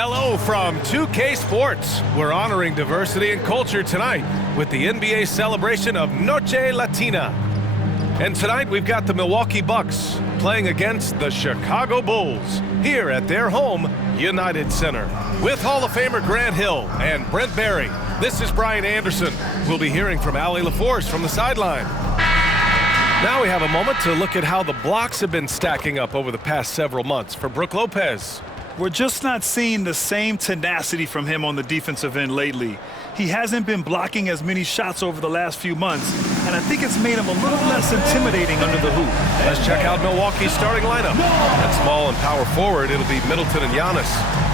Hello from 2K Sports. We're honoring diversity and culture tonight with the NBA celebration of Noche Latina. And tonight we've got the Milwaukee Bucks playing against the Chicago Bulls here at their home, United Center. With Hall of Famer Grant Hill and Brent Barry, this is Brian Anderson. We'll be hearing from Allie LaForce from the sideline. Now we have a moment to look at how the blocks have been stacking up over the past several months for Brook Lopez. We're just not seeing the same tenacity from him on the defensive end lately. He hasn't been blocking as many shots over the last few months, and I think it's made him a little less intimidating under the hoop. Let's check out Milwaukee's starting lineup. At small and power forward, it'll be Middleton and Giannis.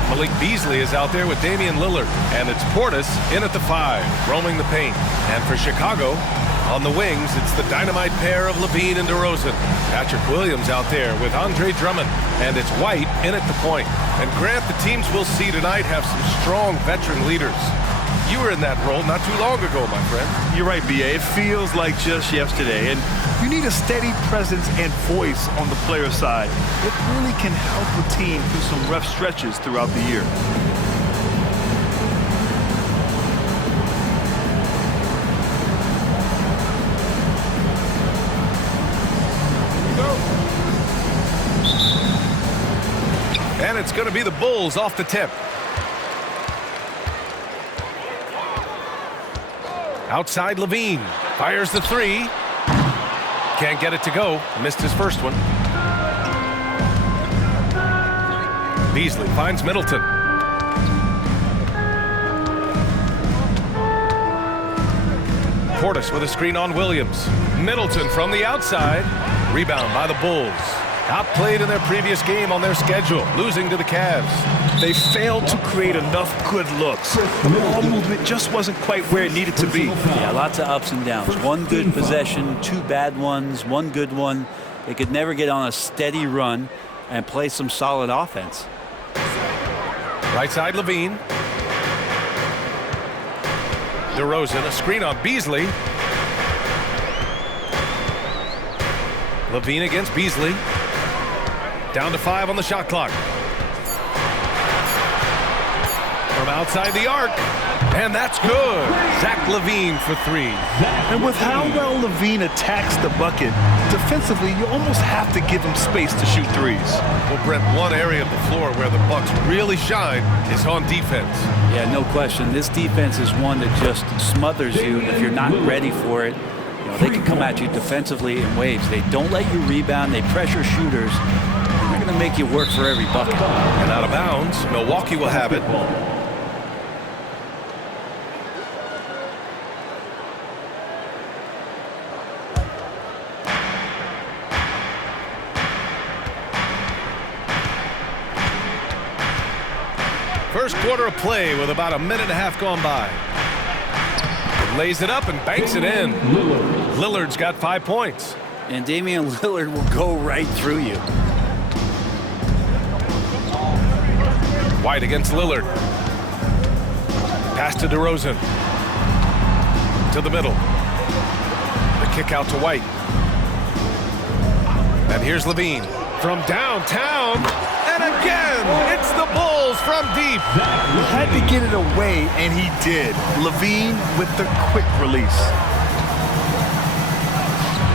Malik Beasley is out there with Damian Lillard, and it's Portis in at the 5, roaming the paint. And for Chicago, on the wings, it's the dynamite pair of Levine and DeRozan. Patrick Williams out there with Andre Drummond, and it's White in at the point. And Grant, the teams we'll see tonight have some strong veteran leaders. You were in that role not too long ago, my friend. You're right, B.A. It feels like just yesterday, and you need a steady presence and voice on the player side. It really can help a team through some rough stretches throughout the year. And it's going to be the Bulls off the tip. Outside Levine. Fires the 3. Can't get it to go. Missed his first one. Beasley finds Middleton. Portis with a screen on Williams. Middleton from the outside. Rebound by the Bulls. Outplayed in their previous game on their schedule, losing to the Cavs. They failed to create enough good looks. The ball movement just wasn't quite where it needed to be. Yeah, lots of ups and downs. One good possession, 2 bad ones, 1 good one. They could never get on a steady run and play some solid offense. Right side Levine. DeRozan, a screen on Beasley. Levine against Beasley. Down to 5 on the shot clock. From outside the arc. And that's good. Zach LaVine for 3. And with how well LaVine attacks the bucket, defensively, you almost have to give him space to shoot threes. Well, Brent, one area of the floor where the Bucks really shine is on defense. Yeah, no question. This defense is one that just smothers you if you're not ready for it. You know, they can come at you defensively in waves. They don't let you rebound. They pressure shooters. They're going to make you work for every bucket. And out of bounds, Milwaukee will have it. First quarter of play with about a minute and a half gone by. Lays it up and banks it in. Lillard's got 5 points. And Damian Lillard will go right through you. White against Lillard. Pass to DeRozan. To the middle. The kick out to White. And here's Levine from downtown. And again, it's the Bulls from deep. He had to get it away, and he did. Levine with the quick release.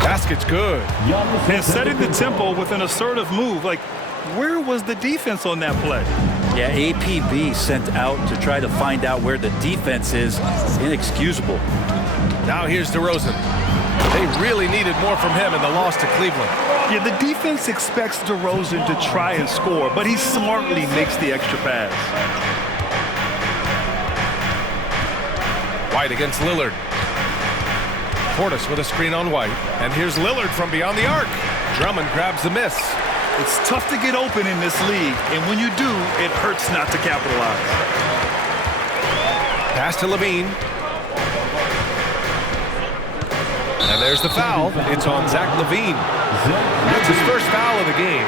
Basket's good. And setting the tempo with an assertive move. Like, where was the defense on that play? Yeah, APB sent out to try to find out where the defense is. Inexcusable. Now here's DeRozan. They really needed more from him in the loss to Cleveland. Yeah, the defense expects DeRozan to try and score, but he smartly makes the extra pass. White against Lillard. Portis with a screen on White. And here's Lillard from beyond the arc. Drummond grabs the miss. It's tough to get open in this league, and when you do, it hurts not to capitalize. Pass to Levine. And there's the foul. It's on Zach LaVine. That's his first foul of the game.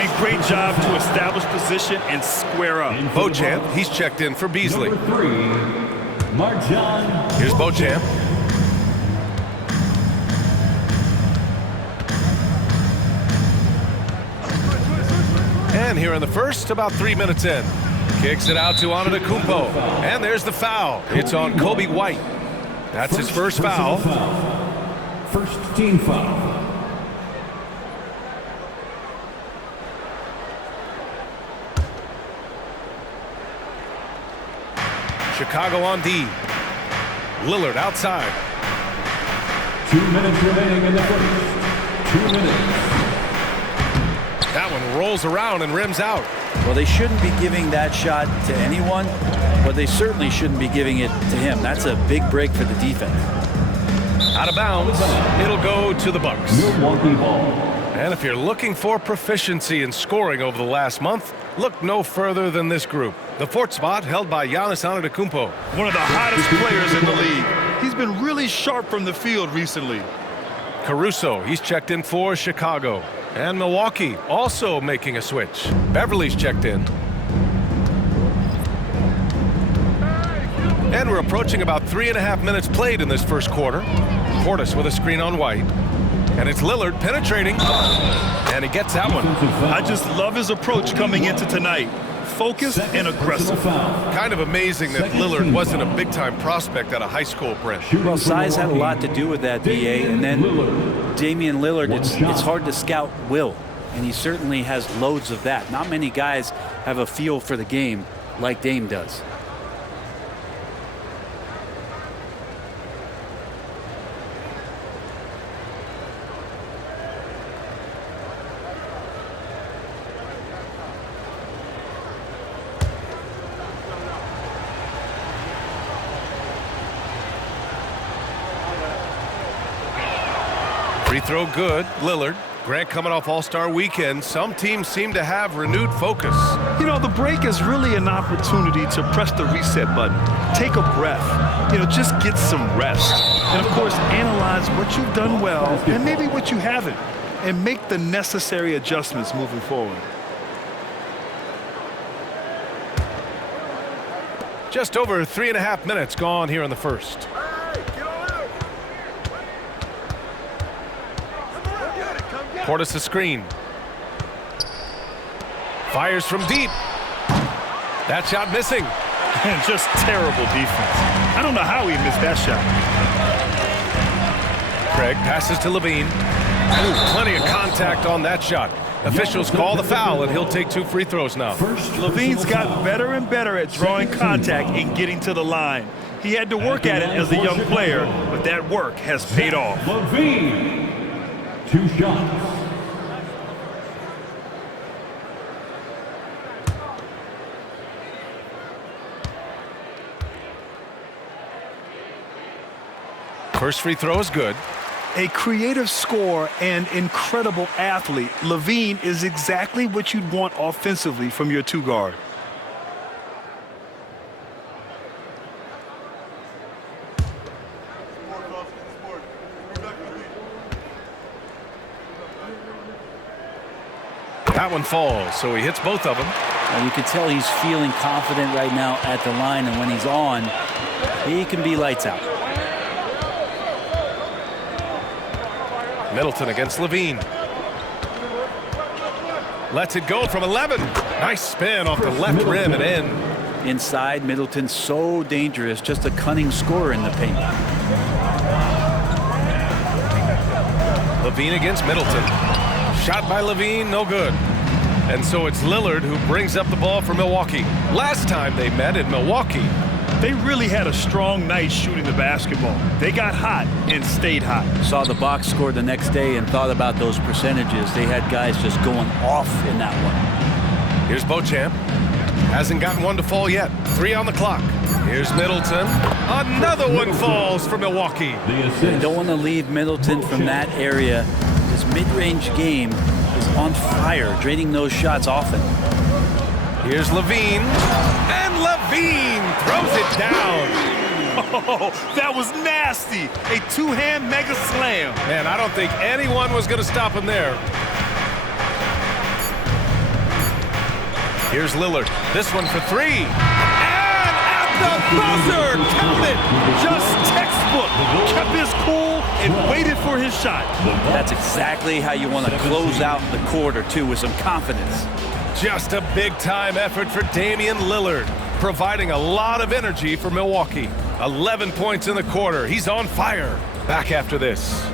And great job to establish position and square up. Beauchamp, he's checked in for Beasley. Here's Beauchamp. And here in the first, about 3 minutes in. Kicks it out to Antetokounmpo. And there's the foul. It's on Kobe White. That's his first foul. First team foul. Chicago on D. Lillard outside. 2 minutes remaining in the first. 2 minutes. That one rolls around and rims out. Well, they shouldn't be giving that shot to anyone, but they certainly shouldn't be giving it to him. That's a big break for the defense. Out of bounds. It'll go to the Bucks. Milwaukee ball. And if you're looking for proficiency in scoring over the last month, look no further than this group. The fourth spot held by Giannis Antetokounmpo. One of the hottest players in the league. He's been really sharp from the field recently. Caruso, he's checked in for Chicago. And Milwaukee also making a switch. Beverly's checked in. And we're approaching about 3.5 minutes played in this first quarter. Portis with a screen on White. And it's Lillard penetrating. And he gets that one. I just love his approach coming into tonight. Focused and aggressive. Kind of amazing that Lillard wasn't a big-time prospect at a high school, Brent. Well, size had a lot to do with that, BA. And then Damian Lillard, it's hard to scout will. And he certainly has loads of that. Not many guys have a feel for the game like Dame does. Free throw good. Lillard. Grant coming off All-Star weekend. Some teams seem to have renewed focus. You know, the break is really an opportunity to press the reset button. Take a breath. You know, just get some rest. And, of course, analyze what you've done well and maybe what you haven't. And make the necessary adjustments moving forward. Just over 3.5 minutes gone here in the first. Portis a screen. Fires from deep. That shot missing. And just terrible defense. I don't know how he missed that shot. Craig passes to Levine. Ooh, plenty of contact on that shot. Officials call the foul, and he'll take 2 free throws now. Levine's gotten better and better at drawing contact and getting to the line. He had to work at it as a young player, but that work has paid off. Levine. 2 shots. First free throw is good. A creative scorer and incredible athlete, Levine is exactly what you'd want offensively from your 2 guard. That one falls, so he hits both of them. And you can tell he's feeling confident right now at the line, and when he's on, he can be lights out. Middleton against Levine. Lets it go from 11. Nice spin off the left rim and in. Inside, Middleton so dangerous, just a cunning scorer in the paint. Levine against Middleton. Shot by Levine, no good. And so it's Lillard who brings up the ball for Milwaukee. Last time they met in Milwaukee, they really had a strong night shooting the basketball. They got hot and stayed hot. Saw the box score the next day and thought about those percentages. They had guys just going off in that one. Here's Beauchamp. Hasn't gotten one to fall yet. 3 on the clock. Here's Middleton. Another one falls for Milwaukee. You don't want to leave Middleton from that area. His mid-range game is on fire, draining those shots often. Here's Levine. And Levine throws it down. Oh, that was nasty. A 2-hand mega slam. Man, I don't think anyone was going to stop him there. Here's Lillard. This one for 3. And at the buzzer, count it. Just textbook. Kept his cool and waited for his shot. That's exactly how you want to close out the quarter, too, with some confidence. Just a big-time effort for Damian Lillard, providing a lot of energy for Milwaukee. 11 points in the quarter. He's on fire. Back after this.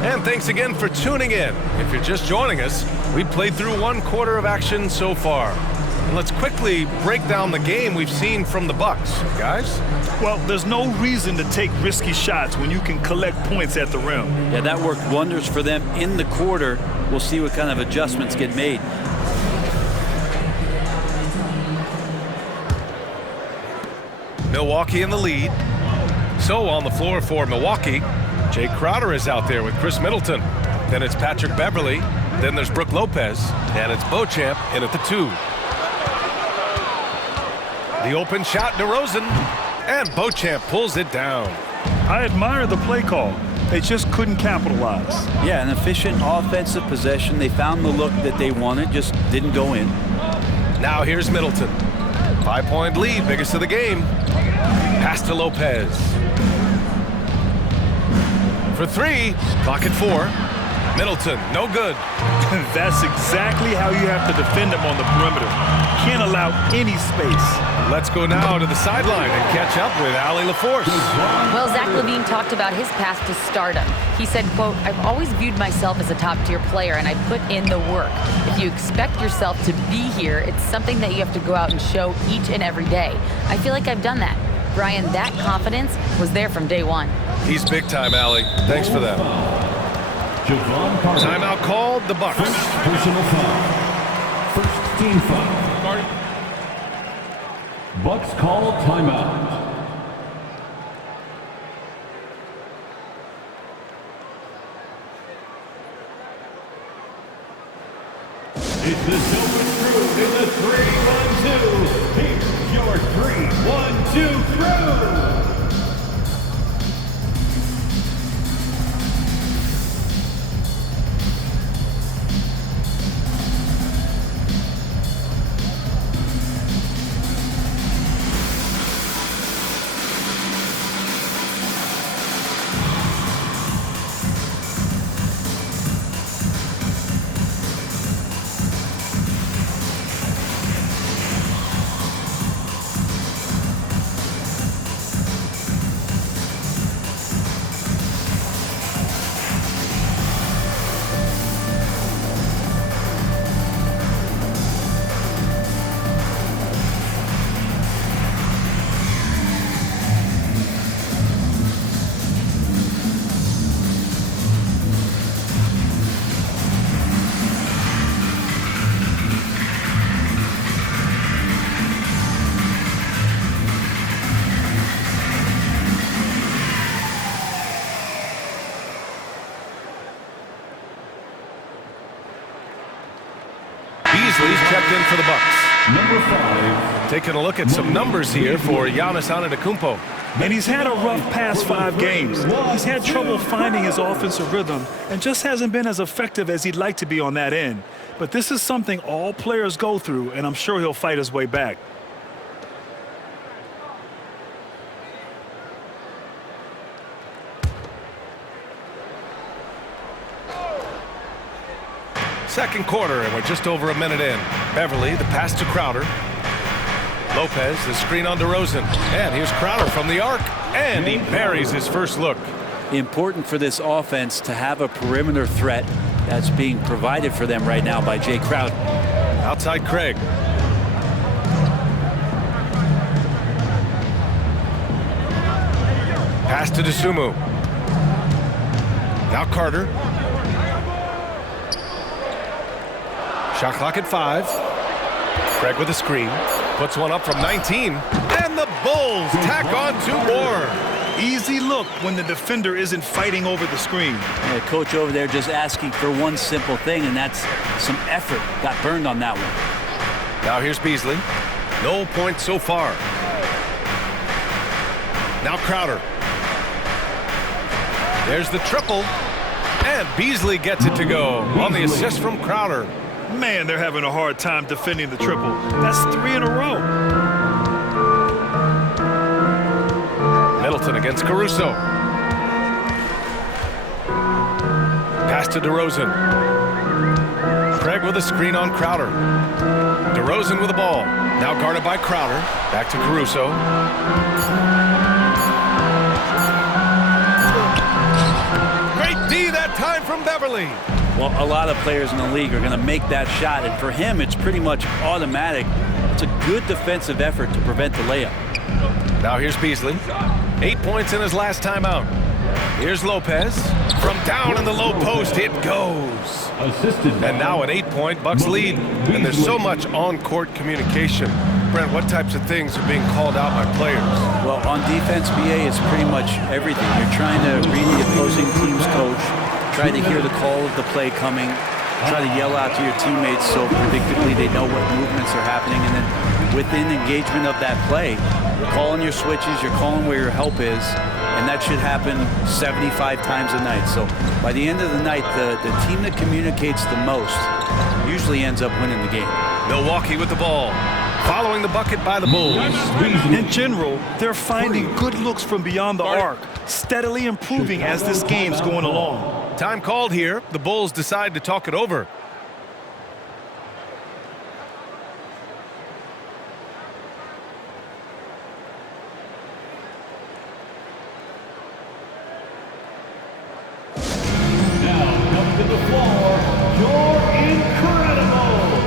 And thanks again for tuning in. If you're just joining us, we played through one quarter of action so far. And let's quickly break down the game we've seen from the Bucks, guys. Well, there's no reason to take risky shots when you can collect points at the rim. Yeah, that worked wonders for them in the quarter. We'll see what kind of adjustments get made. Milwaukee in the lead. So on the floor for Milwaukee, Jay Crowder is out there with Chris Middleton. Then it's Patrick Beverley. Then there's Brook Lopez. And it's Beauchamp in at the 2. The open shot, DeRozan. And Beauchamp pulls it down. I admire the play call. They just couldn't capitalize. Yeah, an efficient offensive possession. They found the look that they wanted, just didn't go in. Now here's Middleton. 5-point lead, biggest of the game. Pass to Lopez. For 3, clock at 4. Middleton, no good. That's exactly how you have to defend him on the perimeter. Can't allow any space. Let's go now to the sideline and catch up with Allie LaForce. Well, Zach LaVine talked about his path to stardom. He said, quote, "I've always viewed myself as a top-tier player, and I put in the work. If you expect yourself to be here, it's something that you have to go out and show each and every day. I feel like I've done that." Brian, that confidence was there from day one. He's big time, Allie. Thanks for that. Timeout called, the Bucks. Personal foul. First team foul. Bucks call timeout. It's the Silver Crew in the 3-1-2. Here's your 3-1-2 crew. Beasley's checked in for the Bucks. Number 5. Taking a look at some numbers here for Giannis Antetokounmpo. And he's had a rough past 5 games. He's had trouble finding his offensive rhythm and just hasn't been as effective as he'd like to be on that end. But this is something all players go through, and I'm sure he'll fight his way back. Second quarter, and we're just over a minute in. Beverley, the pass to Crowder. Lopez, the screen on DeRozan. And here's Crowder from the arc, and he buries his first look. Important for this offense to have a perimeter threat that's being provided for them right now by Jay Crowder. Outside Craig. Pass to DeSumo. Now Carter. Shot clock at 5. Craig with a screen. Puts one up from 19. And the Bulls tack on 2 more. Easy look when the defender isn't fighting over the screen. The coach over there just asking for one simple thing, and that's some effort. Got burned on that one. Now here's Beasley. No points so far. Now Crowder. There's the triple. And Beasley gets it to go on the assist from Crowder. Man, they're having a hard time defending the triple. That's 3 in a row. Middleton against Caruso. Pass to DeRozan. Craig with a screen on Crowder. DeRozan with the ball. Now guarded by Crowder. Back to Caruso. Great D that time from Beverly. Well, a lot of players in the league are going to make that shot, and for him, it's pretty much automatic. It's a good defensive effort to prevent the layup. Now here's Beasley. 8 points in his last time out. Here's Lopez. From down in the low post, it goes. And now an 8-point Bucks lead. And there's so much on-court communication. Brent, what types of things are being called out by players? Well, on defense, BA, it's pretty much everything. You're trying to read the opposing team's coach, try to hear the call of the play coming, try to yell out to your teammates so predictably they know what movements are happening, and then within engagement of that play, you're calling your switches, you're calling where your help is, and that should happen 75 times a night. So by the end of the night, the team that communicates the most usually ends up winning the game. Milwaukee with the ball, following the bucket by the Bulls. In general, they're finding good looks from beyond the arc, steadily improving as this game's going along. Time called here. The Bulls decide to talk it over. Now come to the floor, you're incredible.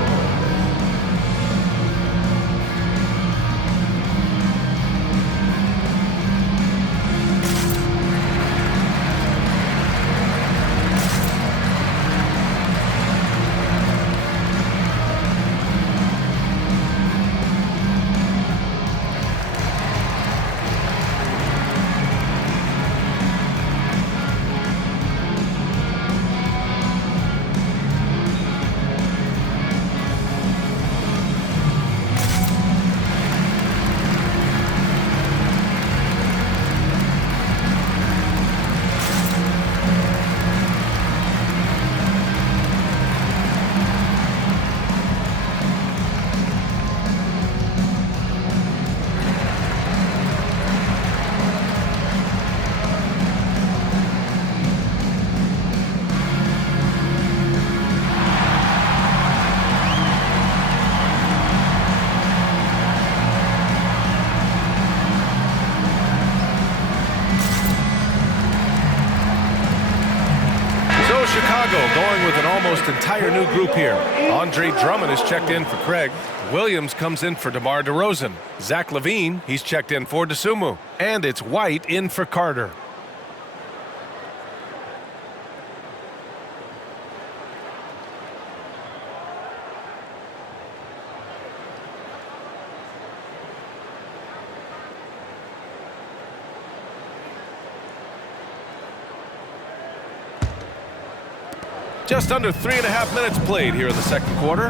Chicago going with an almost entire new group here. Andre Drummond is checked in for Craig. Williams comes in for DeMar DeRozan. Zach LaVine, he's checked in for DeSumo. And it's White in for Carter. Just under 3.5 minutes played here in the second quarter.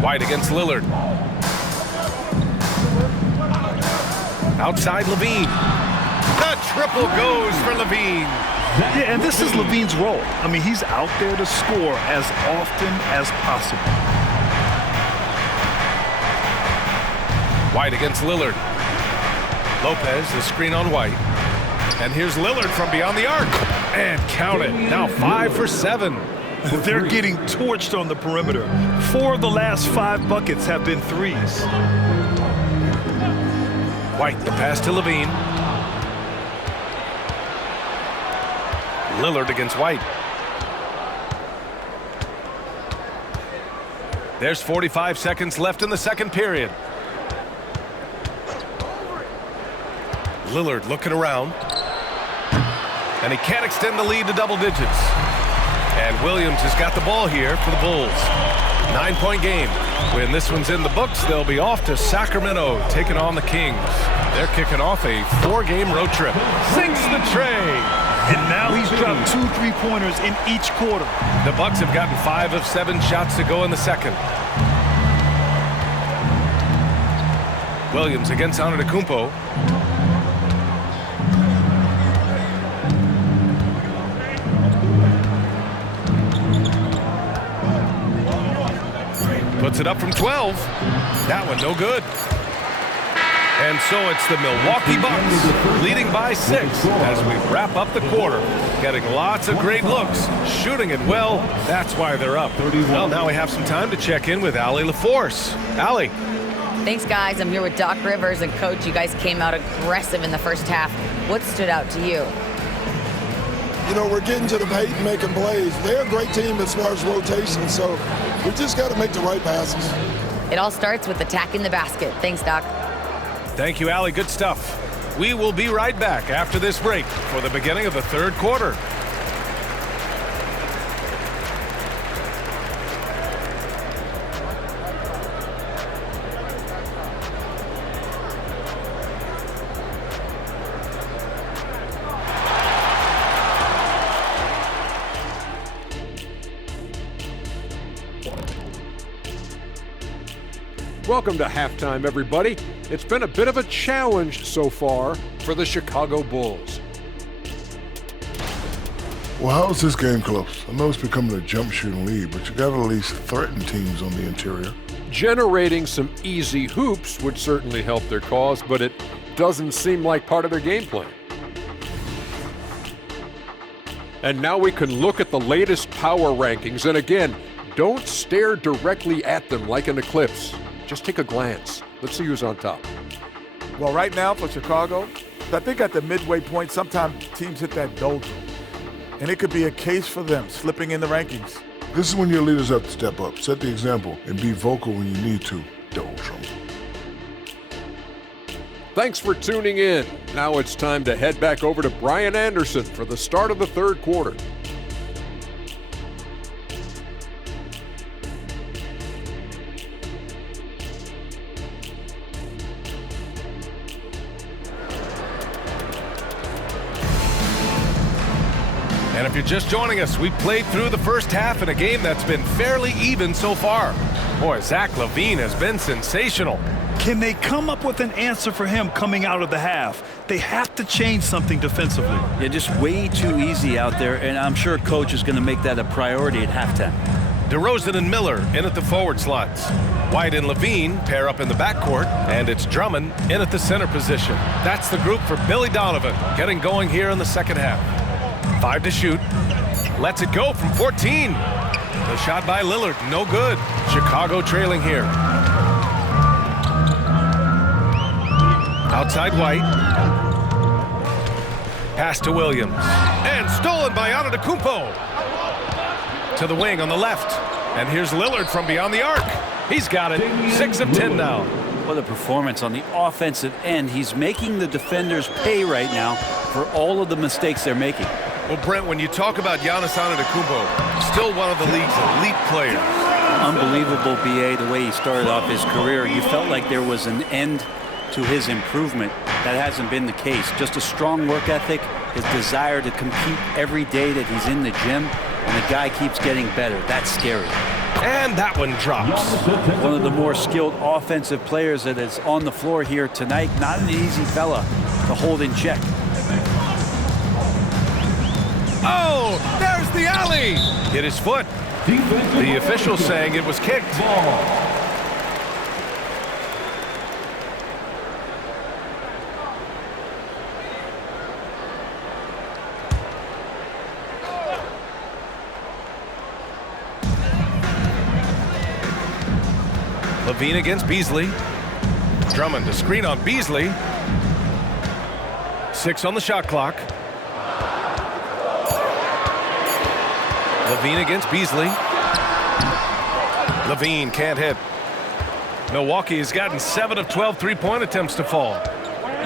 White against Lillard. Outside LaVine. The triple goes for LaVine. Yeah, and this is LaVine's role. I mean, he's out there to score as often as possible. White against Lillard. Lopez, the screen on White. And here's Lillard from beyond the arc. And count it. Now 5 for 7. They're getting torched on the perimeter. 4 of the last 5 buckets have been threes. White, the pass to LaVine. Lillard against White. There's 45 seconds left in the second period. Lillard looking around. And he can't extend the lead to double digits. And Williams has got the ball here for the Bulls. 9-point game. When this one's in the books, they'll be off to Sacramento, taking on the Kings. They're kicking off a 4-game road trip. Sinks the tray. And now he's dropped 2 3-pointers in each quarter. The Bucks have gotten 5 of 7 shots to go in the second. Williams against Antetokounmpo. Puts it up from 12. That one no good. And so it's the Milwaukee Bucks leading by 6 as we wrap up the quarter. Getting lots of great looks, shooting it well. That's why they're up. Well, now we have some time to check in with Allie LaForce. Allie. Thanks, guys. I'm here with Doc Rivers and Coach. You guys came out aggressive in the first half. What stood out to you? You know, we're getting to the paint and making plays. They're a great team as far as rotation, so we just got to make the right passes. It all starts with attacking the basket. Thanks, Doc. Thank you, Allie. Good stuff. We will be right back after this break for the beginning of the third quarter. Welcome to halftime, everybody. It's been a bit of a challenge so far for the Chicago Bulls. Well, how is this game close? I know it's becoming a jump shooting lead, but you got to at least threaten teams on the interior. Generating some easy hoops would certainly help their cause, but it doesn't seem like part of their game plan. And now we can look at the latest power rankings, and again, don't stare directly at them like an eclipse. Just take a glance. Let's see who's on top. Well, right now for Chicago, I think at the midway point, sometimes teams hit that doldrum. And it could be a case for them slipping in the rankings. This is when your leaders have to step up, set the example, and be vocal when you need to. Doldrum. Thanks for tuning in. Now it's time to head back over to Brian Anderson for the start of the third quarter. And if you're just joining us, we played through the first half in a game that's been fairly even so far. Boy, Zach LaVine has been sensational. Can they come up with an answer for him coming out of the half? They have to change something defensively. Yeah, just way too easy out there, and I'm sure Coach is going to make that a priority at halftime. DeRozan and Miller in at the forward slots. White and LaVine pair up in the backcourt, and it's Drummond in at the center position. That's the group for Billy Donovan, getting going here in the second half. 5 to shoot. Lets it go from 14. The shot by Lillard, no good. Chicago trailing here. Outside White. Pass to Williams. And stolen by Antetokounmpo. To the wing on the left. And here's Lillard from beyond the arc. He's got it. 6 of 10 now. What a performance on the offensive end. He's making the defenders pay right now for all of the mistakes they're making. Well, Brent, when you talk about Giannis Antetokounmpo, still one of the league's elite players. Unbelievable, BA, the way he started off his career. You felt like there was an end to his improvement. That hasn't been the case. Just a strong work ethic, his desire to compete every day that he's in the gym, and the guy keeps getting better. That's scary. And that one drops. One of the more skilled offensive players that is on the floor here tonight. Not an easy fella to hold in check. Oh, there's the alley. Hit his foot. The official saying it was kicked. LaVine against Beasley. Drummond to screen on Beasley. 6 on the shot clock. LaVine against Beasley. LaVine can't hit. Milwaukee has gotten 7 of 12 three-point attempts to fall.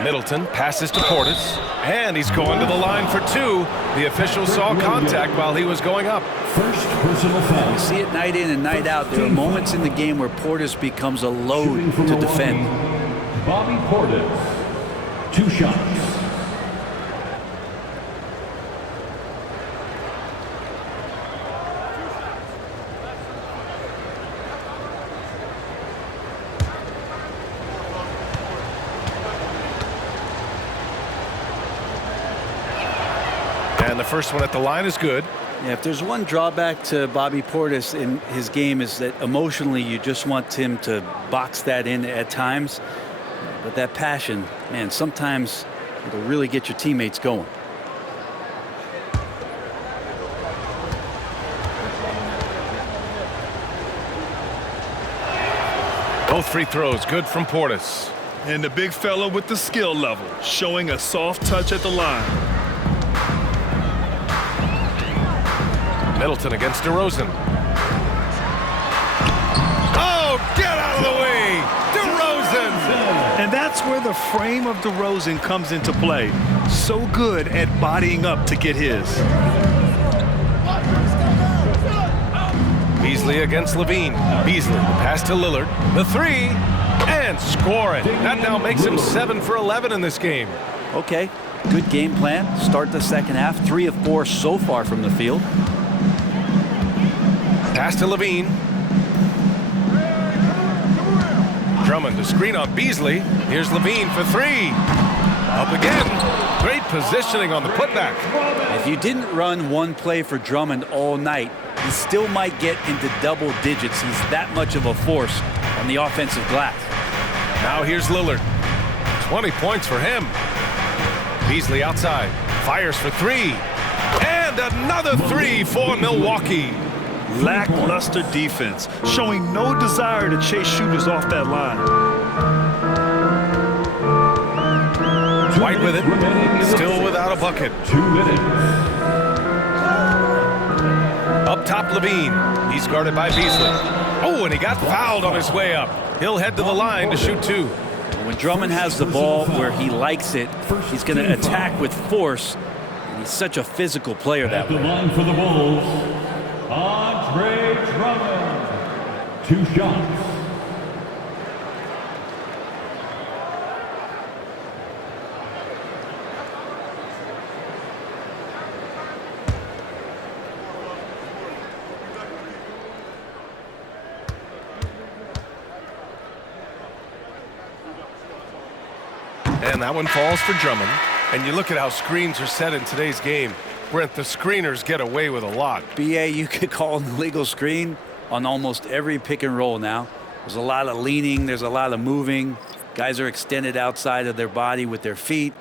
Middleton passes to Portis, and he's going to the line for 2. The official saw contact while he was going up. First personal foul. You see it night in and night out. There are moments in the game where Portis becomes a load to defend. Bobby Portis. 2 shots. And the first one at the line is good. Yeah, if there's one drawback to Bobby Portis in his game is that emotionally you just want him to box that in at times. But that passion, man, sometimes it'll really get your teammates going. Both free throws good from Portis. And the big fella with the skill level, showing a soft touch at the line. Middleton against DeRozan. Oh, get out of the way! DeRozan! And that's where the frame of DeRozan comes into play. So good at bodying up to get his. Beasley against Levine. Beasley, pass to Lillard. The three, and score it. That now makes him 7 for 11 in this game. Okay, good game plan. Start the second half. 3 of 4 so far from the field. Pass to Levine. Drummond to screen on Beasley. Here's Levine for 3. Up again. Great positioning on the putback. If you didn't run one play for Drummond all night, he still might get into double digits. He's that much of a force on the offensive glass. Now here's Lillard. 20 points for him. Beasley outside. Fires for 3. And another 3 for Milwaukee. Lackluster defense, showing no desire to chase shooters off that line. White with it. Still without a bucket. 2 minutes. Up top, Levine. He's guarded by Beasley. Oh, and he got fouled on his way up. He'll head to the line to shoot 2. When Drummond has the ball where he likes it, he's going to attack with force. And he's such a physical player that At the way. line for the Bulls, Andre Drummond. 2 shots. And that one falls for Drummond. And you look at how screens are set in today's game. Brent, the screeners get away with a lot. BA, you could call an illegal screen on almost every pick and roll now. There's a lot of leaning. There's a lot of moving. Guys are extended outside of their body with their feet.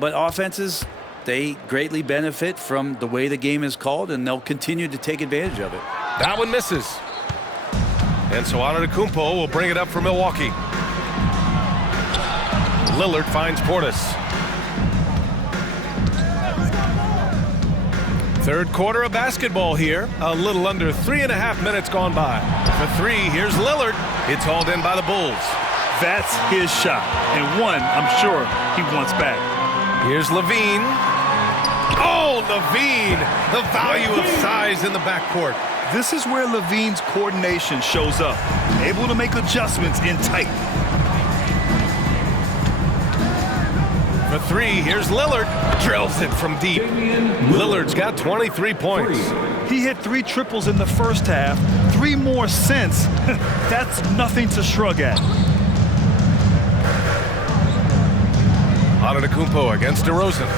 But offenses, they greatly benefit from the way the game is called, and they'll continue to take advantage of it. That one misses. And so Antetokounmpo will bring it up for Milwaukee. Lillard finds Portis. Third quarter of basketball here. A little under 3.5 minutes gone by. For 3, here's Lillard. It's hauled in by the Bulls. That's his shot, and one I'm sure he wants back. Here's Levine. Oh, Levine! The value of size in the backcourt. This is where Levine's coordination shows up, able to make adjustments in tight. For 3, here's Lillard. Drills it from deep. Lillard's got 23 points. He hit 3 triples in the first half, 3 more since. That's nothing to shrug at. Antetokounmpo against DeRozan.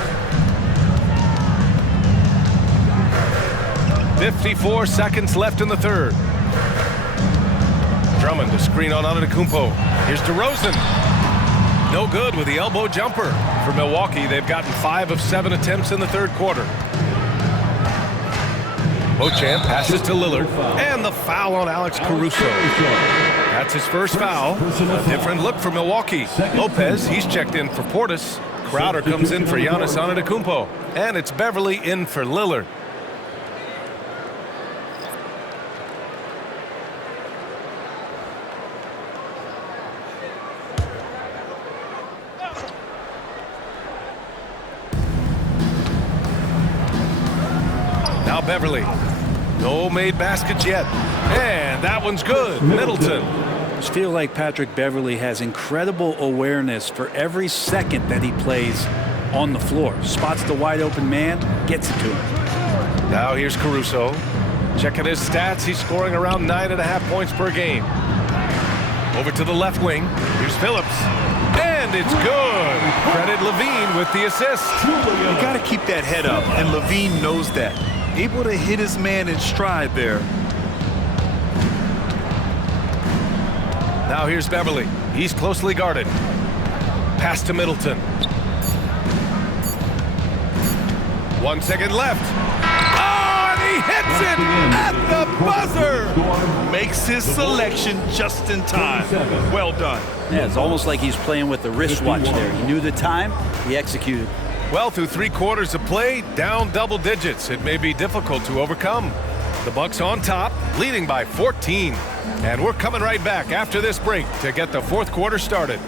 54 seconds left in the third. Drummond to screen on Antetokounmpo. Here's DeRozan. No good with the elbow jumper. For Milwaukee, they've gotten 5 of 7 attempts in the third quarter. Beauchamp passes to Lillard. And the foul on Alex Caruso. That's his first foul. A different look for Milwaukee. Lopez, he's checked in for Portis. Crowder comes in for Giannis Antetokounmpo. And it's Beverly in for Lillard. Now Beverly. No made baskets yet. And that one's good. Middleton. I just feel like Patrick Beverly has incredible awareness for every second that he plays on the floor. Spots the wide open man, gets it to him. Now here's Caruso. Checking his stats. He's scoring around 9.5 points per game. Over to the left wing. Here's Phillips. And it's good. Credit Levine with the assist. You got to keep that head up, and Levine knows that. able to hit his man in stride there. Now here's Beverly. He's closely guarded. Pass to Middleton. 1 second left. Oh, and he hits it at the buzzer. Makes his selection just in time. Well done. Yeah, it's almost like he's playing with the wristwatch there. He knew the time, he executed. Well, through 3 quarters of play, down double digits. It may be difficult to overcome. The Bucks on top, leading by 14. And we're coming right back after this break to get the 4th quarter started.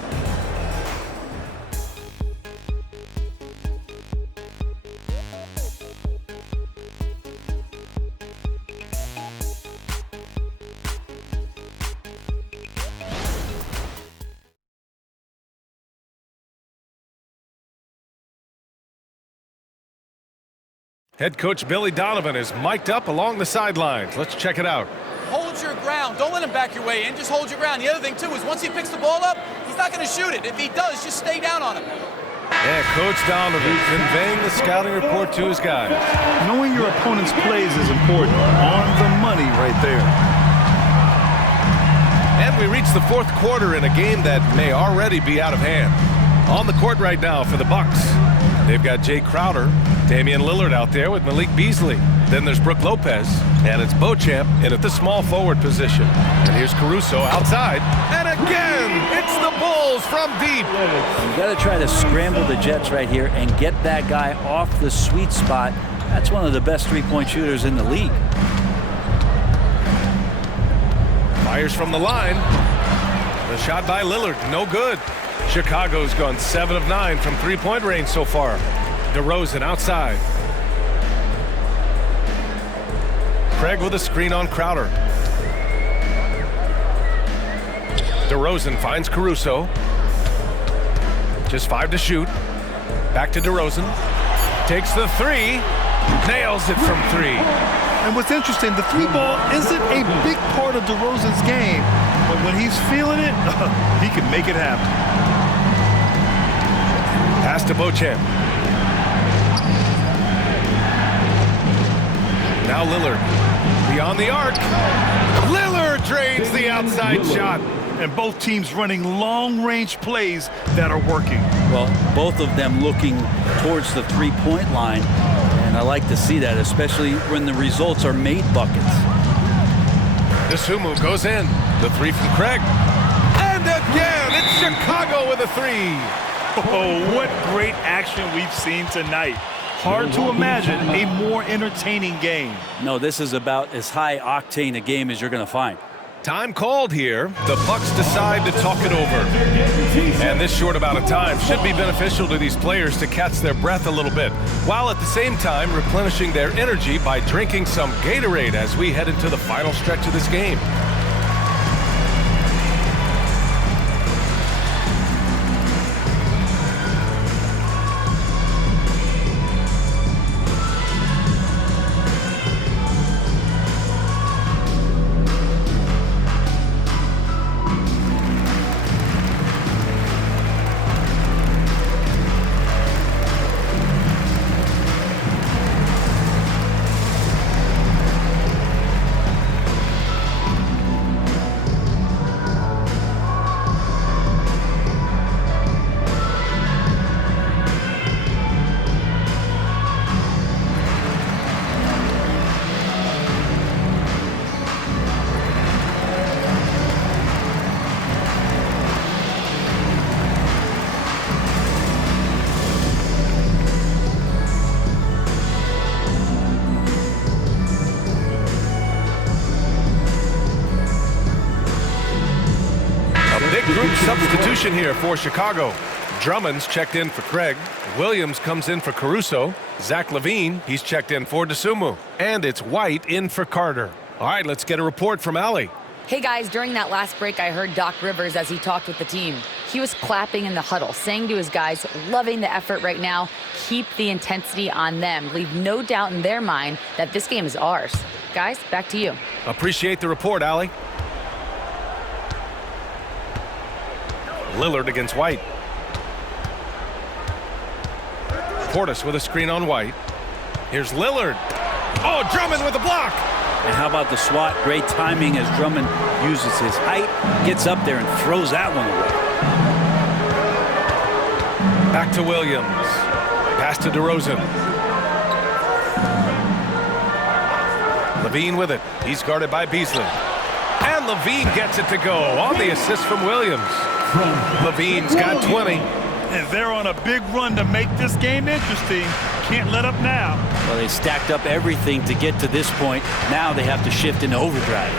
Head coach Billy Donovan is mic'd up along the sidelines. Let's check it out. Hold your ground. Don't let him back your way in. Just hold your ground. The other thing, too, is once he picks the ball up, he's not going to shoot it. If he does, just stay down on him. Yeah, Coach Donovan conveying the scouting report to his guys. Knowing your opponent's plays is important. On the money right there. And we reach the 4th quarter in a game that may already be out of hand. On the court right now for the Bucks, they've got Jay Crowder, Damian Lillard out there with Malik Beasley. Then there's Brook Lopez, and it's Beauchamp in at the small forward position. And here's Caruso outside, and again, it's the Bulls from deep. You got to try to scramble the Jets right here and get that guy off the sweet spot. That's one of the best three-point shooters in the league. Fires from the line. The shot by Lillard, no good. Chicago's gone 7 of 9 from three-point range so far. DeRozan outside. Craig with a screen on Crowder. DeRozan finds Caruso. Just 5 to shoot. Back to DeRozan. Takes the 3. Nails it from 3. And what's interesting, the 3-ball isn't a big part of DeRozan's game, but when he's feeling it, he can make it happen. Pass to Beauchamp. Now Lillard. Beyond the arc. Lillard drains the outside shot. And both teams running long-range plays that are working. Well, both of them looking towards the three-point line. And I like to see that, especially when the results are made buckets. Dosunmu goes in. The 3 from Craig. And again, it's Chicago with a 3. Oh, what great action we've seen tonight. Hard to imagine a more entertaining game. No, this is about as high-octane a game as you're going to find. Time called here. The Bucks decide to talk it over. And this short amount of time should be beneficial to these players to catch their breath a little bit, while at the same time replenishing their energy by drinking some Gatorade as we head into the final stretch of this game. Group substitution here for Chicago. Drummond's checked in for Craig. Williams comes in for Caruso. Zach LaVine, he's checked in for Dosunmu. And it's White in for Carter. All right, let's get a report from Allie. Hey guys, during that last break, I heard Doc Rivers as he talked with the team. He was clapping in the huddle, saying to his guys, loving the effort right now, keep the intensity on them. Leave no doubt in their mind that this game is ours. Guys, back to you. Appreciate the report, Allie. Lillard against White. Portis with a screen on White. Here's Lillard. Oh, Drummond with the block. And how about the swat? Great timing as Drummond uses his height, gets up there and throws that one away. Back to Williams. Pass to DeRozan. Levine with it. He's guarded by Beasley. And Levine gets it to go on the assist from Williams. Levine's got 20. And they're on a big run to make this game interesting. Can't let up now. Well, they stacked up everything to get to this point. Now they have to shift into overdrive.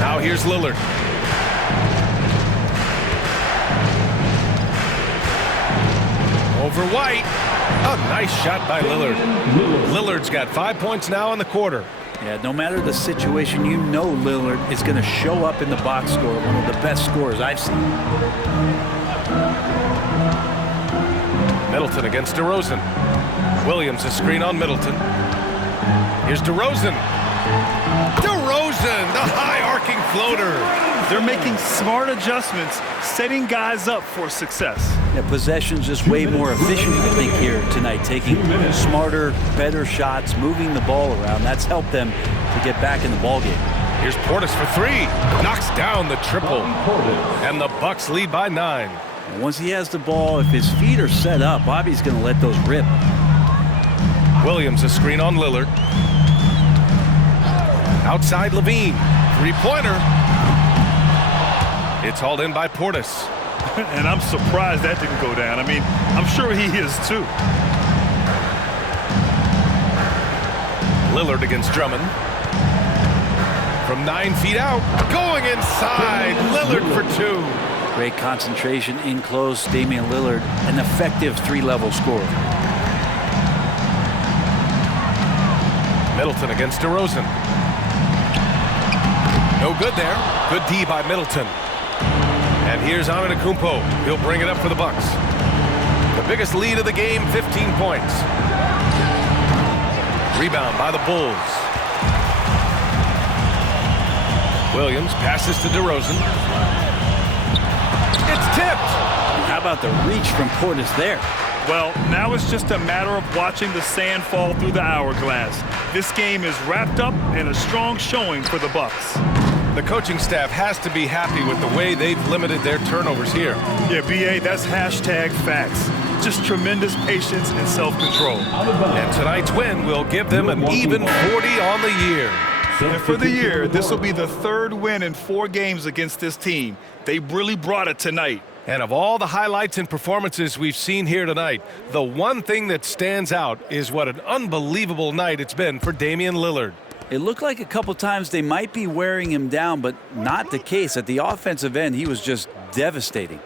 Now here's Lillard. Over White. A nice shot by Lillard. Lillard's got 5 points now in the quarter. Yeah, no matter the situation, you know Lillard is going to show up in the box score. One of the best scorers I've seen. Middleton against DeRozan. Williams a screen on Middleton. Here's DeRozan. DeRozan, the high arcing floater. They're making smart adjustments, setting guys up for success. Yeah, possession's just way more efficient, I think, here tonight. Taking smarter, better shots, moving the ball around. That's helped them to get back in the ballgame. Here's Portis for three. Knocks down the triple. And the Bucks lead by 9. And once he has the ball, if his feet are set up, Bobby's going to let those rip. Williams a screen on Lillard. Outside Levine. Three-pointer. It's hauled in by Portis. And I'm surprised that didn't go down. I mean, I'm sure he is too. Lillard against Drummond. From 9 feet out. Going inside. Lillard for 2. Great concentration in close. Damian Lillard, an effective 3-level scorer. Middleton against DeRozan. No good there. Good D by Middleton. And here's Antetokounmpo. He'll bring it up for the Bucks. The biggest lead of the game, 15 points. Rebound by the Bulls. Williams passes to DeRozan. It's tipped. How about the reach from Portis there? Well, now it's just a matter of watching the sand fall through the hourglass. This game is wrapped up in a strong showing for the Bucks. The coaching staff has to be happy with the way they've limited their turnovers here. Yeah, B.A., that's hashtag facts. Just tremendous patience and self-control. And tonight's win will give them an even 40 on the year. And for the year, this will be the 3rd win in 4 games against this team. They really brought it tonight. And of all the highlights and performances we've seen here tonight, the one thing that stands out is what an unbelievable night it's been for Damian Lillard. It looked like a couple times they might be wearing him down, but not the case. At the offensive end, he was just devastating.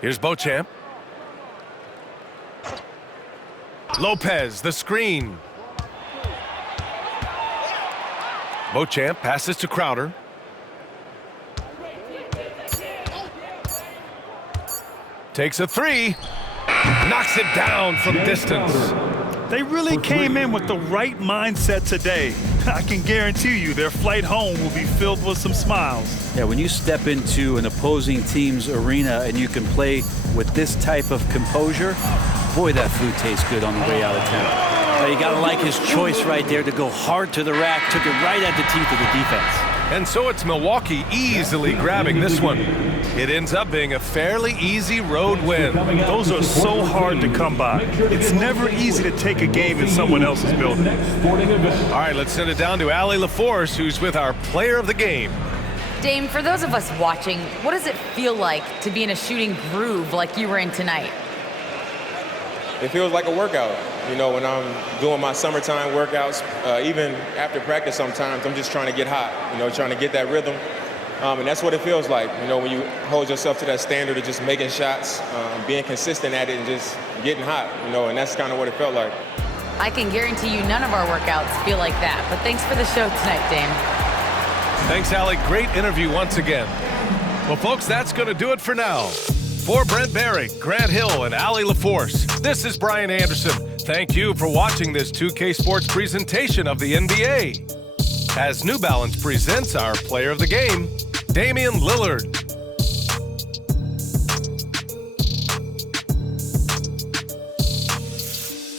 Here's Beauchamp. Lopez, the screen. Beauchamp passes to Crowder. Takes a three. Knocks it down from distance. They really came in with the right mindset today. I can guarantee you their flight home will be filled with some smiles. Yeah, when you step into an opposing team's arena and you can play with this type of composure, boy, that food tastes good on the way out of town. Now, you got to like his choice right there to go hard to the rack, took it right at the teeth of the defense. And so it's Milwaukee easily grabbing this one. It ends up being a fairly easy road win. Those are so hard to come by. It's never easy to take a game in someone else's building. All right, let's send it down to Allie LaForce, who's with our player of the game. Dame, for those of us watching, what does it feel like to be in a shooting groove like you were in tonight? It feels like a workout. You know, when I'm doing my summertime workouts, even after practice sometimes, I'm just trying to get hot, you know, trying to get that rhythm. And that's what it feels like, you know, when you hold yourself to that standard of just making shots, being consistent at it and just getting hot, you know, and that's kind of what it felt like. I can guarantee you none of our workouts feel like that, but thanks for the show tonight, Dame. Thanks, Allie. Great interview once again. Well, folks, that's going to do it for now. For Brent Barry, Grant Hill, and Allie LaForce, this is Brian Anderson. Thank you for watching this 2K Sports presentation of the NBA. As New Balance presents our player of the game, Damian Lillard.